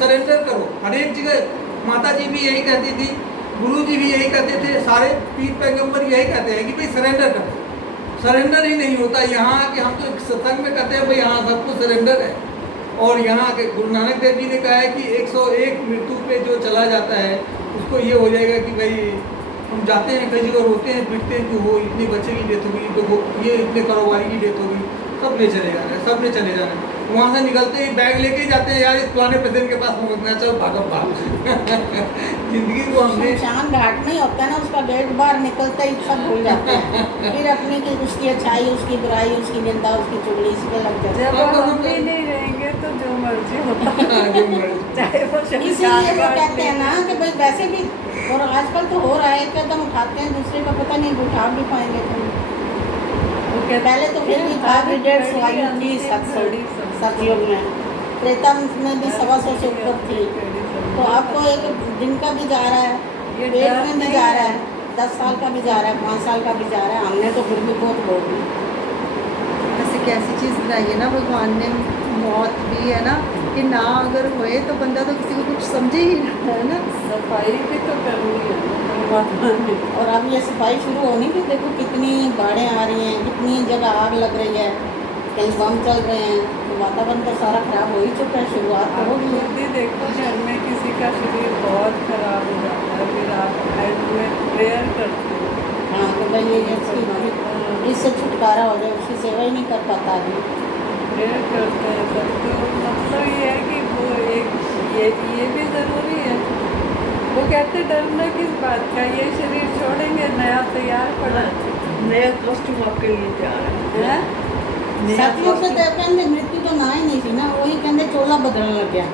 Surrender करो। हर एक जगह माता जी भी यही कहती थी, गुरु जी भी यही कहते थे, सारे पीर पैगंबर यही कहते हैं कि भाई सरेंडर करो। सरेंडर ही नहीं होता यहाँ कि हम तो सत्संग में कहते हैं भाई यहाँ सबको सरेंडर है। और यहाँ के गुरु नानक देव जी ने कहा है कि 101 मृत्यु पे जो चला जाता है उसको ये हो जाएगा कि भाई हम जाते हैं कई जगह रोते हैं पीटते हैं कि वो इतने बच्चे की डेथ होगी, तो वो ये इतने कारोबारी की डेथ होगी, सब ले चले जा रहे हैं, सब ने चले जा रहे हैं। वहाँ से निकलते ही बैग लेके ही जाते हैं, यार इस पुराने पेशेंट के पास पहुँचना, चल भागो भाग। जिंदगी को हमने शमशान घाट में होता है ना, उसका गेट बाहर निकलते ही सब भूल जाते हैं। फिर अपने की उसकी अच्छाई, उसकी बुराई, उसकी निंदा, उसकी चुगली इस पे लग जाते हैं। जब हम भी नहीं रहेंगे तो जो मर्जी होता चाहे वो इसीलिए वो कहते हैं ना कि भाई वैसे भी, और आजकल तो हो रहा है कि एकदम उठाते हैं दूसरे का, पता नहीं उठा भी पाएंगे तुम। पहले तो फिर भी था कि 150 आयु थी सतयुग में, त्रेता में भी 125 से ऊपर थी। तो आपको एक दिन का भी जा रहा है, पेट में भी जा रहा है, 10 साल का भी जा रहा है, 5 साल का भी जा रहा है। हमने तो फिर भी बहुत भोगी। ऐसी कैसी चीज़ बनाई है ना भगवान ने, मौत भी है ना, कि ना अगर होए तो बंदा तो किसी को कुछ समझे ही ना, है ना। सफाई भी तो करनी है परमात्मा ने। और अब ये सफाई शुरू होनी भी, देखो कितनी बाढ़ें आ रही हैं, कितनी जगह आग लग रही है, कहीं बम चल रहे हैं, तो वातावरण तो सारा खराब हो ही चुका है। शुरुआत तो होगी। खुद ही देखो घर में किसी का शरीर बहुत खराब हो जाता है, फिर आप एंड में प्रेयर करते हो। हाँ, तो भाई इससे छुटकारा हो जाए, उसकी सेवा ही नहीं कर पाता आदमी। प्रेयर करते हैं तब तो मतलब ये है कि वो एक ये भी ज़रूरी है। वो कहते डरना किस बात का, ये शरीर छोड़ेंगे, नया तैयार पड़ा, नया कॉस्ट्यूम आपके लिए तैयार है। सतयुग से तो कहते मृत्यु तो ना ही नहीं थी ना, वही कहते चोला बदलने लग गया।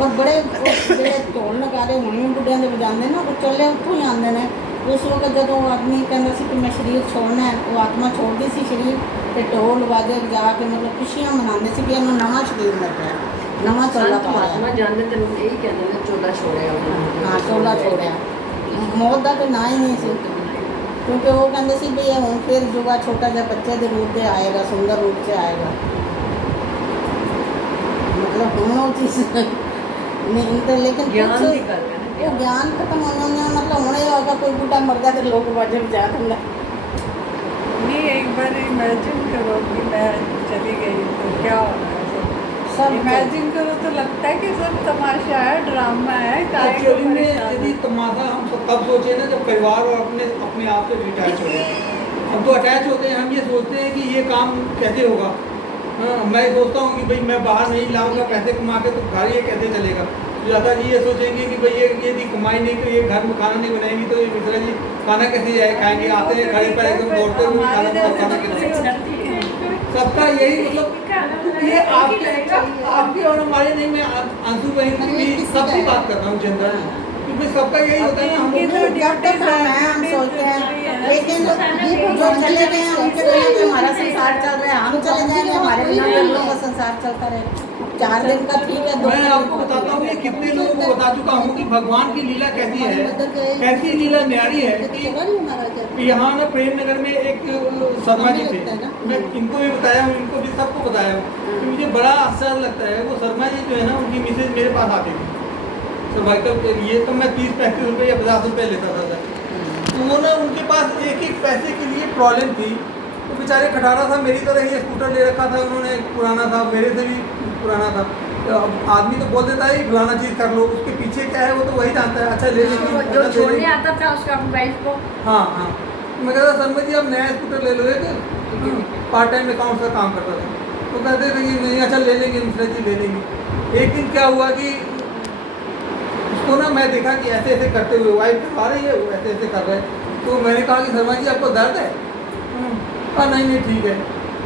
और बड़े ਜਿਹੜੇ ਢੋਲ ਲਗਾ ਰਹੇ ਹੁਣੀ ਬੁੱਢਿਆਂ ਦੇ ਵਜਾਉਂਦੇ ਨਾ, ਉਹ ਚੋਲੇ ਉੱਥੋਂ ਹੀ ਆਉਂਦੇ ਨੇ। उस वक्त जो वो आदमी कहता सी कि मैं शरीर छोड़ना है, वो आत्मा छोड़ती सी शरीर, तो ढोल वाजे बजा के मतलब खुशियां मनाते सी कि इन्हों नवा शरीर लग गया, नवा चोला पा आत्मा जानते तो यही कहते हैं चोला छोड़िया। हाँ, चोला छोड़िया। मौत का तो ना ही नहीं सी, क्योंकि वो कहते सी भी ये हुण फिर जुगा छोटा जिहा बच्चे के रूप से आएगा, सुंदर रूप से आएगा। मतलब हुण वो चीज़ नहीं तो, लेकिन ज्ञान कुछ की गल है ना, वो ज्ञान खत्म होना, मतलब होने होगा कोई बूढ़ा मर जाए तो लोग बाजे बजा देंगे। नहीं, एक बार इमेजिन करो कि मैं चली गई तो क्या हो रहा है सब इमेजिन करो, तो लगता है कि सब तमाशा है, ड्रामा है। एक्चुअली में यदि तमाशा हम सब तब सोचे ना जब परिवार और अपने आप से डिटैच हो जाए। हम तो अटैच होते हैं, हम ये सोचते हैं कि ये काम कैसे होगा। हाँ, मैं सोचता हूँ कि भाई मैं बाहर नहीं लाऊंगा पैसे कमा के तो घर ये कैसे चलेगा। दादा जी ये सोचेंगे कि भाई ये यदि कमाई नहीं तो ये घर में खाना नहीं बनाएंगी तो ये मिश्रा जी खाना कैसे जाए खाएंगे। आते हैं खड़े पैर एकदम दौड़ते हुए खाना कैसे। सबका यही मतलब ये आपके और हमारे नहीं, मैं आंसू बहन की सबकी बात कर रहा हूँ जनरल, क्योंकि सबका यही होता है ना। हम हम सोचते हैं, लेकिन जो चले गए हैं उनके बिना भी हमारा संसार चल रहा है, हम चले जाएंगे हमारे बिना भी लोगों का संसार चलता रहेगा। 4 दिन का ठीक है, 2 मैं आपको बताता हूँ ये कितने लोगों को बता चुका हूँ कि भगवान की लीला कैसी है, कैसी लीला न्यारी है। कि यहाँ ना प्रेम नगर में एक शर्मा जी थे, मैं इनको भी बताया हूँ, इनको भी सबको बताया हूँ कि मुझे बड़ा आश्चर्य लगता है। वो शर्मा जी जो है ना, उनकी मिसेज मेरे पास आती थी सर्वाइकल के लिए, तो मैं 30-35 रुपये या 50 रुपये लेता था। तो वो ना उनके पास एक पैसे के लिए प्रॉब्लम थी, तो बेचारे खटारा था, मेरी तरह ही स्कूटर ले रखा था उन्होंने, पुराना था, मेरे से भी पुराना था। तो अब आदमी तो बोल देता है पुराना चीज़ कर लो, उसके पीछे क्या है वो तो वही जानता है। अच्छा ले लेंगे, जो छोड़ने आता था उसका अपनी वाइफ को। हाँ हाँ, मैं कहता शर्मा जी आप नया स्कूटर ले लो, एक पार्ट टाइम अकाउंट का काम करता था। तो कहते थे कि नहीं अच्छा ले लेंगे मिश्रा जी ले लेंगे। एक दिन क्या हुआ कि उसको ना मैं देखा कि ऐसे ऐसे करते हुए वाइफ करवा रही है, वो ऐसे ऐसे कर रहे हैं। तो मैंने कहा कि शर्मा जी आपको दर्द है? कहा नहीं नहीं ठीक है।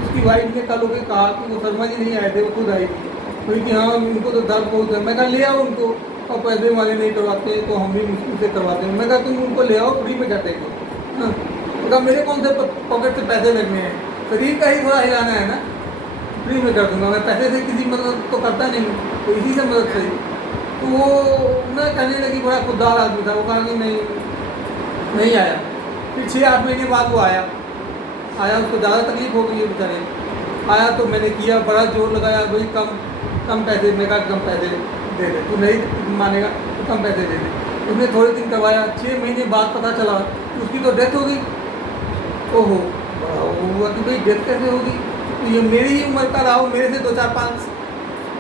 उसकी वाइफ ने कल होकर कहा कि वो शर्मा जी नहीं आए थे, वो खुद आई थी, बोली कि हाँ उनको तो दर्द बहुत है। मैं कहा ले आओ उनको, और पैसे वाले नहीं करवाते तो हम भी मुश्किल से करवाते हैं। मैं कहा तुम उनको ले आओ फ्री में कर देंगे। हाँ, तो मेरे कौन से पॉकेट से पैसे लगने हैं, शरीर का ही थोड़ा हिलाना है ना, फ्री में कर दूंगा। मैं पैसे से किसी मदद तो करता नहीं, तो इसी से मदद करी। तो वो ना कहने लगी, बड़ा खुददार आदमी था, वो कहा कि नहीं आया। फिर 6-8 महीने बाद वो आया, उसको ज़्यादा तकलीफ हो गई है बेचारे। आया तो मैंने किया, बड़ा जोर लगाया, भाई कम पैसे, मैं कहा कम पैसे दे दे, तू नहीं मानेगा तो कम पैसे दे दे। उसने थोड़े दिन करवाया, 6 महीने बाद पता चला कि उसकी तो डेथ हो गई। ओहो, बड़ा वो हुआ कि भाई डेथ कैसे होगी, तो ये मेरी ही उम्र का रहा हो, मेरे से 2 4 5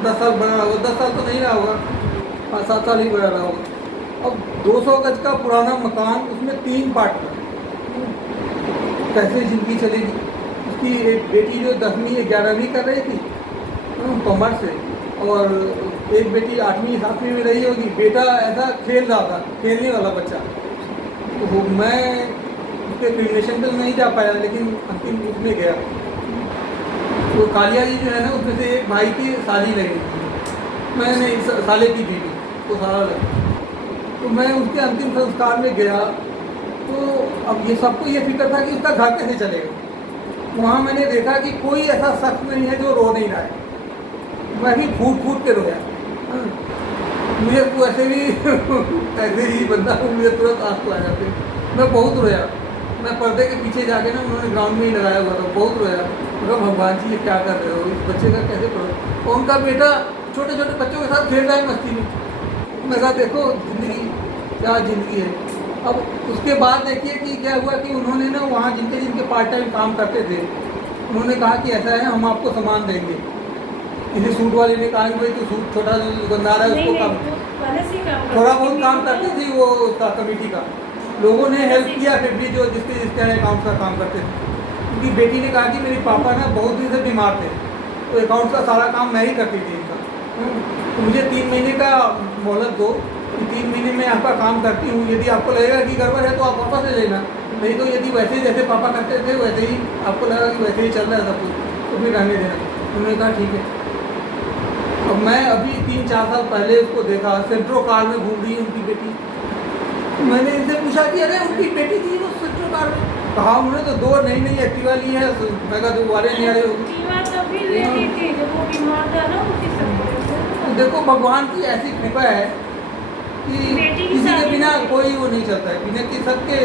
10 साल बड़ा रहा होगा, 10 साल तो नहीं रहा होगा, 5 7 साल ही बड़ा रहा होगा। अब 200 गज का पुराना मकान, उसमें 3 पार्टनर, कैसे ज़िंदगी चलेगी। उसकी एक बेटी जो 10वीं 11वीं कर रही थी कॉमर्स से, और एक बेटी 8वीं 7वीं में रही होगी। बेटा ऐसा खेल रहा था, खेलने वाला बच्चा। तो मैं उसके क्रिमिनेशन पे नहीं जा पाया, लेकिन अंतिम उसमें गया। तो कालिया जी जो है ना, उसमें से एक भाई की शादी लगी थी, मैंने साले की बीवी तो सारा लगा, तो मैं उसके अंतिम संस्कार में गया। तो अब ये सबको ये फिक्र था कि उसका घर कैसे चलेगा। वहाँ मैंने देखा कि कोई ऐसा शख्स नहीं है जो रो नहीं रहा है। मैं भी फूट फूट के रोया। हाँ। मुझे तो ऐसे भी ऐसे ही बंदा हूँ, मुझे तुरंत आंसू आ जाते। मैं बहुत रोया। मैं पर्दे के पीछे जाके ना, उन्होंने ग्राउंड में ही लगाया हुआ था, बहुत रोया। मैं भगवान जी ये क्या कर रहे हो, इस बच्चे का कैसे पढ़ो। और उनका बेटा छोटे छोटे बच्चों के साथ खेल रहा है मस्ती में। मैं कहा देखो ज़िंदगी क्या ज़िंदगी है। अब उसके बाद देखिए कि क्या हुआ कि उन्होंने ना वहाँ जिनके जिनके पार्ट टाइम काम करते थे, उन्होंने कहा कि ऐसा है, हम आपको सामान देंगे। किसी सूट वाले ने कहा कि भाई तू सूट, छोटा जो दुकानदार है उसको काम, थोड़ा बहुत काम करती थी वो उसका कमेटी का। लोगों ने हेल्प किया, फिर भी जो जिसके जिसके अकाउंट का काम करते थे। उनकी बेटी ने कहा कि मेरे पापा ना बहुत दिन से बीमार थे, तो अकाउंट का सारा काम मैं ही करती थी इनका। तो मुझे 3 महीने का मोहलत दो, कि 3 महीने में आपका काम करती हूँ। यदि आपको लगेगा कि गड़बड़ है तो आप वापस ले लेना, नहीं तो यदि वैसे ही जैसे पापा करते थे वैसे ही आपको लगा कि वैसे ही चल रहा है सब कुछ, तो फिर रहने देना। उन्होंने कहा ठीक है। अब मैं अभी 3 4 साल पहले उसको देखा, सेंट्रो कार में घूम रही है उनकी बेटी। तो मैंने इनसे पूछा कि अरे उनकी बेटी थी वो सेंट्रो कार में। कहा उन्होंने तो 2 नई नई एक्टिवा ली है। मैं कहा तो वाले नहीं आ रहे होगी। तो देखो भगवान की ऐसी कृपा है कि किसी के बिना कोई वो नहीं चलता है, बिना कि सबके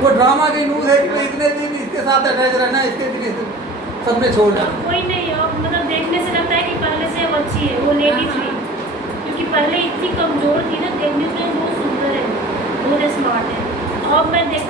वो ड्रामा की न्यूज़ है कि भाई इतने दिन इसके साथ अटैच रहना, इसके दिन सबने छोड़ जाना। कोई नहीं, और मतलब देखने से लगता है कि पहले से वो अच्छी है, वो लेडी थी, क्योंकि पहले इतनी कमजोर थी ना, देखने में बहुत सुंदर है, बहुत स्मार्ट है। अब मैं देखती